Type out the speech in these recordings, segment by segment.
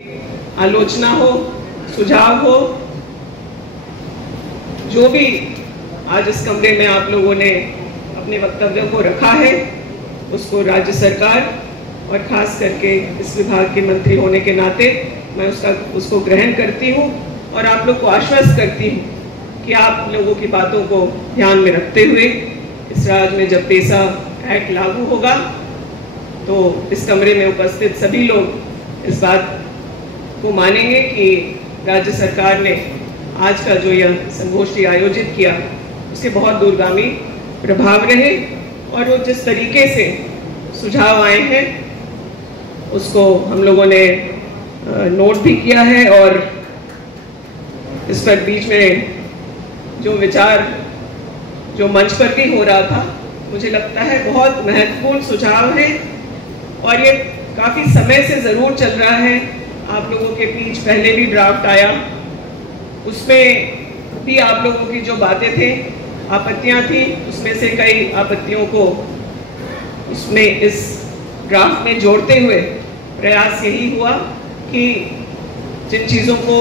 आलोचना हो, सुझाव हो, जो भी आज इस कमरे में आप लोगों ने अपने वक्तव्यों को रखा है, उसको राज्य सरकार और खास करके इस विभाग के मंत्री होने के नाते मैं उसको ग्रहण करती हूँ और आप लोग को आश्वस्त करती हूँ कि आप लोगों की बातों को ध्यान में रखते हुए इस राज्य में जब पेसा एक्ट लागू होगा तो इस कमरे में उपस्थित सभी लोग इस बात को मानेंगे कि राज्य सरकार ने आज का जो यह संगोष्ठी आयोजित किया उसके बहुत दूरगामी प्रभाव रहे और वो जिस तरीके से सुझाव आए हैं उसको हम लोगों ने नोट भी किया है और इस पर बीच में जो विचार जो मंच पर भी हो रहा था, मुझे लगता है बहुत महत्वपूर्ण सुझाव है और ये काफ़ी समय से ज़रूर चल रहा है। आप लोगों के बीच पहले भी ड्राफ्ट आया, उसमें भी आप लोगों की जो बातें थे, आपत्तियां थी, उसमें से कई आपत्तियों को उसमें इस ड्राफ्ट में जोड़ते हुए प्रयास यही हुआ कि जिन चीज़ों को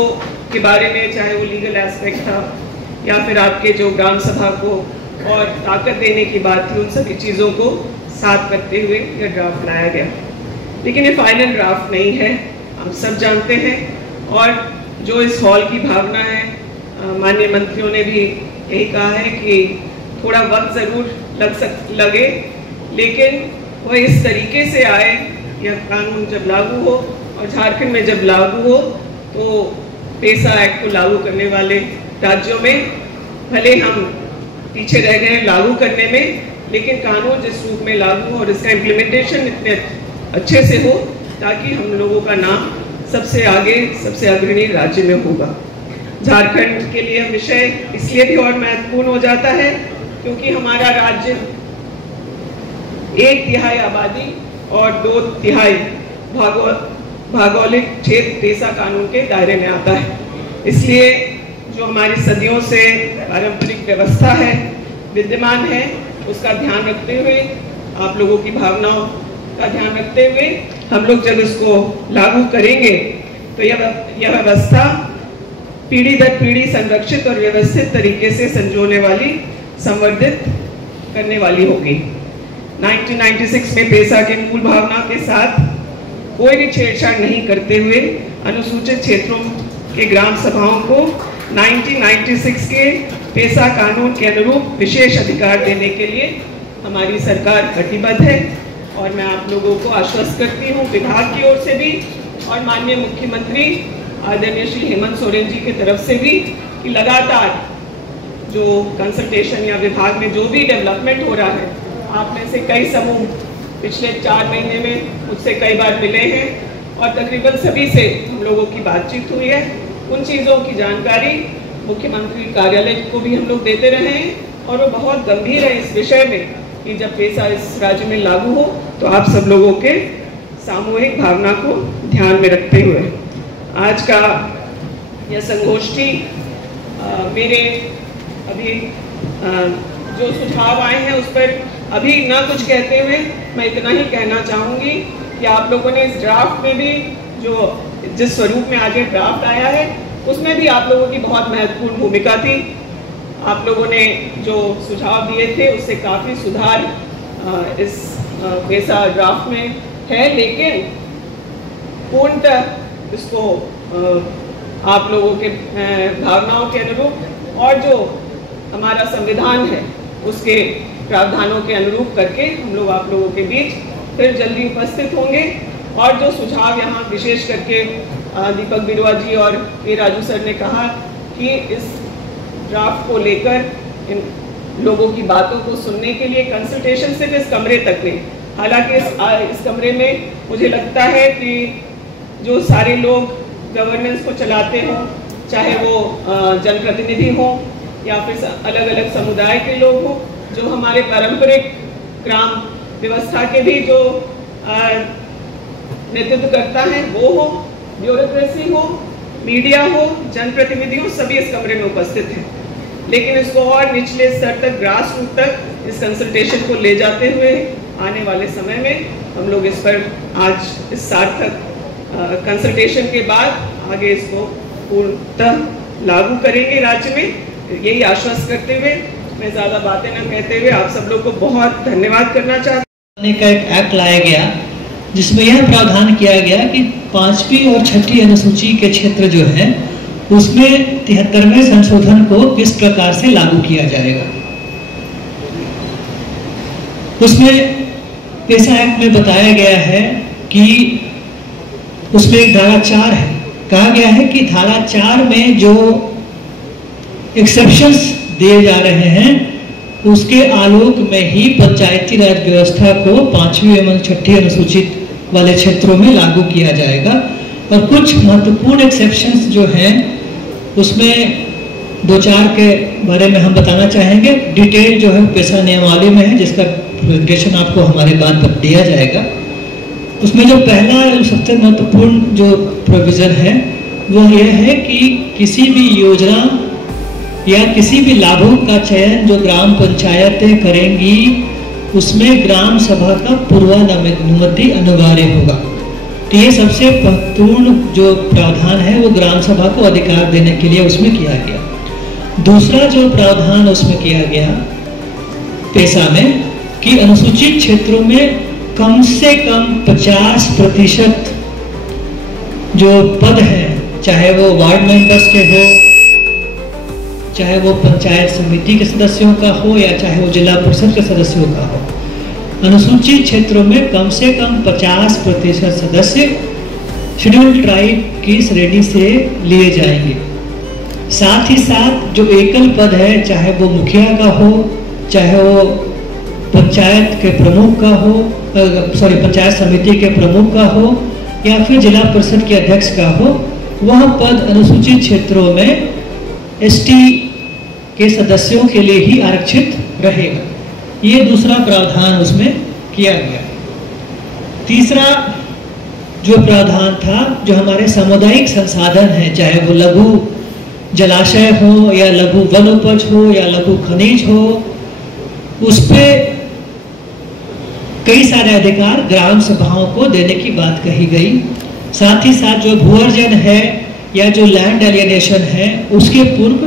के बारे में, चाहे वो लीगल एस्पेक्ट था या फिर आपके जो ग्राम सभा को और ताकत देने की बात थी, उन सभी चीज़ों को साथ रखते हुए यह ड्राफ्ट बनाया गया। लेकिन ये फाइनल ड्राफ्ट नहीं है, हम सब जानते हैं और जो इस हॉल की भावना है, माननीय मंत्रियों ने भी यही कहा है कि थोड़ा वक्त ज़रूर लगे, लेकिन वह इस तरीके से आए, यह कानून जब लागू हो और झारखंड में जब लागू हो तो पेसा एक्ट को लागू करने वाले राज्यों में भले हम पीछे रह गए लागू करने में, लेकिन कानून जिस रूप में लागू हो और इसका इम्प्लीमेंटेशन इतने अच्छे से हो ताकि हम लोगों का नाम सबसे आगे, सबसे अग्रणी राज्य में होगा। झारखंड के लिए विषय इसलिए भी और महत्वपूर्ण हो जाता है क्योंकि हमारा राज्य 1/3 आबादी और 2/3 भौगोलिक क्षेत्र पेसा कानून के दायरे में आता है। इसलिए जो हमारी सदियों से पारंपरिक व्यवस्था है, विद्यमान है, उसका ध्यान रखते हुए, आप लोगों की भावनाओं का ध्यान रखते हुए हम लोग जब इसको लागू करेंगे तो यह व्यवस्था पीढ़ी दर पीढ़ी संरक्षित और व्यवस्थित तरीके से संजोने वाली, संवर्धित करने वाली होगी। 1996 में पेसा के मूल भावना के साथ कोई भी छेड़छाड़ नहीं करते हुए अनुसूचित क्षेत्रों के ग्राम सभाओं को 1996 के पेसा कानून के अनुरूप विशेष अधिकार देने के लिए हमारी सरकार कटिबद्ध है और मैं आप लोगों को आश्वस्त करती हूँ विभाग की ओर से भी और माननीय मुख्यमंत्री आदरणीय श्री हेमंत सोरेन जी की तरफ से भी कि लगातार जो कंसल्टेशन या विभाग में जो भी डेवलपमेंट हो रहा है, आप में से कई समूह पिछले 4 महीने में मुझसे कई बार मिले हैं और तकरीबन सभी से हम लोगों की बातचीत हुई है। उन चीज़ों की जानकारी मुख्यमंत्री कार्यालय को भी हम लोग देते रहे हैं और वो बहुत गंभीर है इस विषय में कि जब पेसा इस राज्य में लागू हो तो आप सब लोगों के सामूहिक भावना को ध्यान में रखते हुए आज का यह संगोष्ठी मेरे अभी जो सुझाव आए हैं उस पर अभी ना कुछ कहते हुए मैं इतना ही कहना चाहूँगी कि आप लोगों ने इस ड्राफ्ट में भी जो जिस स्वरूप में आज ड्राफ्ट आया है उसमें भी आप लोगों की बहुत महत्वपूर्ण भूमिका थी। आप लोगों ने जो सुझाव दिए थे उससे काफ़ी सुधार इस पेसा ड्राफ्ट में है, लेकिन पूर्णतः इसको आप लोगों के भावनाओं के अनुरूप और जो हमारा संविधान है उसके प्रावधानों के अनुरूप करके हम लोग आप लोगों के बीच फिर जल्दी उपस्थित होंगे और जो सुझाव यहाँ विशेष करके दीपक बिरुआ जी और के राजू सर ने कहा कि इस ड्राफ्ट को लेकर इन लोगों की बातों को सुनने के लिए कंसल्टेशन सिर्फ इस कमरे तक नहीं, हालांकि इस कमरे में मुझे लगता है कि जो सारे लोग गवर्नेंस को चलाते हों, चाहे वो जनप्रतिनिधि हों या फिर अलग अलग समुदाय के लोग हों, जो हमारे पारंपरिक ग्राम व्यवस्था के भी जो नेतृत्व करता है वो हो, ब्यूरोक्रेसी हो, मीडिया हो, जनप्रतिनिधि हो, सभी इस कमरे में उपस्थित हैं। लेकिन इसको और निचले स्तर तक, ग्रास रूट तक इस कंसल्टेशन को ले जाते हुए आने वाले समय में हम लोग इस पर आज इस सार्थक कंसल्टेशन के बाद आगे इसको पूर्णतः लागू करेंगे राज्य में। यही आश्वस्त करते हुए मैं ज़्यादा बातें न कहते हुए आप सब लोग को बहुत धन्यवाद करना चाहता हूँ। का एक एक्ट लाया गया जिसमें यह प्रावधान किया गया कि 5वीं और 6ठी अनुसूची के क्षेत्र जो है उसमें 73वें संशोधन को किस प्रकार से लागू किया जाएगा। उसमें पेशा एक्ट में बताया गया है कि उसमें एक धारा 4 है, कहा गया है कि धारा 4 में जो एक्सेप्शंस दिए जा रहे हैं उसके आलोक में ही पंचायती राज व्यवस्था को 5वीं एवं 6ठी अनुसूचित वाले क्षेत्रों में लागू किया जाएगा। और कुछ महत्वपूर्ण एक्सेप्शंस जो हैं उसमें 2-4 के बारे में हम बताना चाहेंगे। डिटेल जो है पेशा नियमावली में है जिसका प्रेजेंटेशन आपको हमारे बाद पर दिया जाएगा। उसमें जो पहला सबसे महत्वपूर्ण जो प्रोविज़न है वो यह है कि किसी भी योजना या किसी भी लाभों का चयन जो ग्राम पंचायतें करेंगी उसमें ग्राम सभा का पूर्वानुमति अनिवार्य होगा। तो ये सबसे महत्वपूर्ण जो प्रावधान है वो ग्राम सभा को अधिकार देने के लिए उसमें किया गया। दूसरा जो प्रावधान उसमें किया गया पेशा में कि अनुसूचित क्षेत्रों में कम से कम 50% जो पद हैं, चाहे वो वार्ड मेंबर्स के हो, चाहे वो पंचायत समिति के सदस्यों का हो या चाहे वो जिला परिषद के सदस्यों का हो, अनुसूचित क्षेत्रों में कम से कम 50% सदस्य शेड्यूल्ड ट्राइब की श्रेणी से लिए जाएंगे। साथ ही साथ जो एकल पद है, चाहे वो मुखिया का हो, चाहे वो पंचायत के प्रमुख का हो, पंचायत समिति के प्रमुख का हो या फिर जिला परिषद के अध्यक्ष का हो, वह पद अनुसूचित क्षेत्रों में एसटी के सदस्यों के लिए ही आरक्षित रहेगा। ये दूसरा प्रावधान उसमें किया गया। तीसरा जो प्रावधान था, जो हमारे सामुदायिक संसाधन हैं, चाहे वो लघु जलाशय हो या लघु वन उपज हो या लघु खनिज हो, उस पर कई सारे अधिकार ग्राम सभाओं को देने की बात कही गई। साथ ही साथ जो भू-अर्जन है या जो लैंड एलियनेशन है उसके पूर्व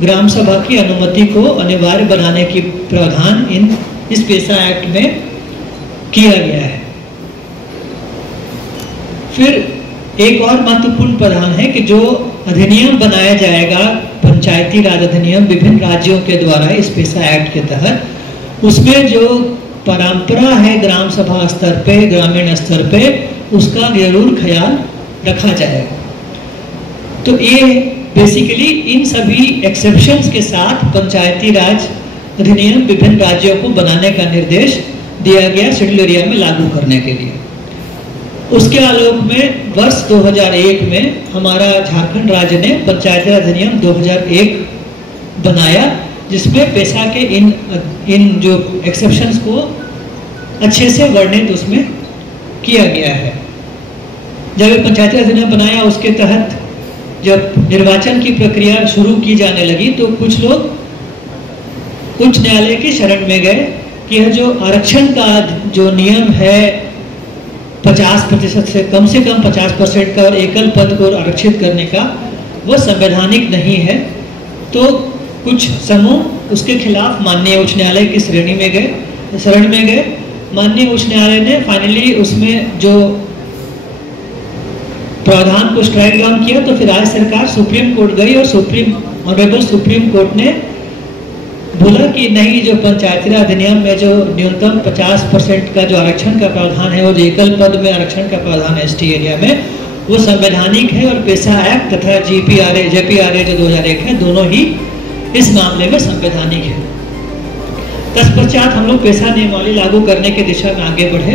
ग्राम सभा की अनुमति को अनिवार्य बनाने की प्रावधान इस पेशा एक्ट में किया गया है। फिर एक और महत्वपूर्ण प्रावधान है कि जो अधिनियम बनाया जाएगा, पंचायती राज अधिनियम विभिन्न राज्यों के द्वारा इस पेशा एक्ट के तहत, उसमें जो परंपरा है ग्राम सभा स्तर पे, ग्रामीण स्तर पे, उसका जरूर ख्याल रखा जाएगा। तो ये बेसिकली इन सभी एक्सेप्शंस के साथ पंचायती राज अधिनियम विभिन्न राज्यों को बनाने का निर्देश दिया गया शेड्यूल एरिया में लागू करने के लिए। उसके आलोक में वर्ष 2001 में हमारा झारखंड राज्य ने पंचायती राज अधिनियम 2001 बनाया, जिसमें पेशा के इन जो एक्सेप्शंस को अच्छे से वर्णित उसमें किया गया है। जब पंचायती राज अधिनियम बनाया उसके तहत जब निर्वाचन की प्रक्रिया शुरू की जाने लगी तो कुछ लोग उच्च न्यायालय की शरण में गए कि यह जो आरक्षण का जो नियम है 50% से कम 50% का और एकल पद को आरक्षित करने का, वो संवैधानिक नहीं है। तो कुछ समूह उसके खिलाफ माननीय उच्च न्यायालय की शरण में गए। माननीय उच्च न्यायालय ने फाइनली उसमें जो प्रावधान को स्ट्राइक डाउन किया। तो फिर राज्य सरकार सुप्रीम कोर्ट गई और ऑनरेबल सुप्रीम कोर्ट ने बोला कि नहीं, जो पंचायती राज अधिनियम में जो न्यूनतम 50% का जो आरक्षण का प्रावधान है, वो जो एकल पद में आरक्षण का प्रावधान है एसटी एरिया में, वो संवैधानिक है और पेशा एक्ट तथा जेपीआरए जो 2001 है, दोनों ही इस मामले में संवैधानिक है। तत्पश्चात हम लोग पेशा नियमावली लागू करने की दिशा में आगे बढ़े।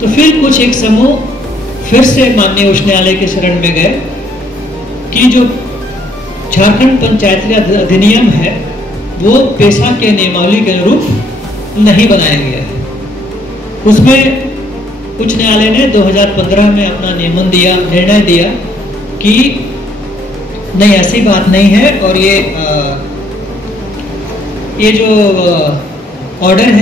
तो फिर कुछ एक समूह फिर से माननीय उच्च न्यायालय के शरण में गए कि जो झारखंड पंचायती राज अधिनियम है वो पेशा के नियमावली के अनुरूप नहीं बनाया गया है। उसमें उच्च न्यायालय ने 2015 में अपना निर्णय दिया कि नहीं, ऐसी बात नहीं है और ये जो ऑर्डर है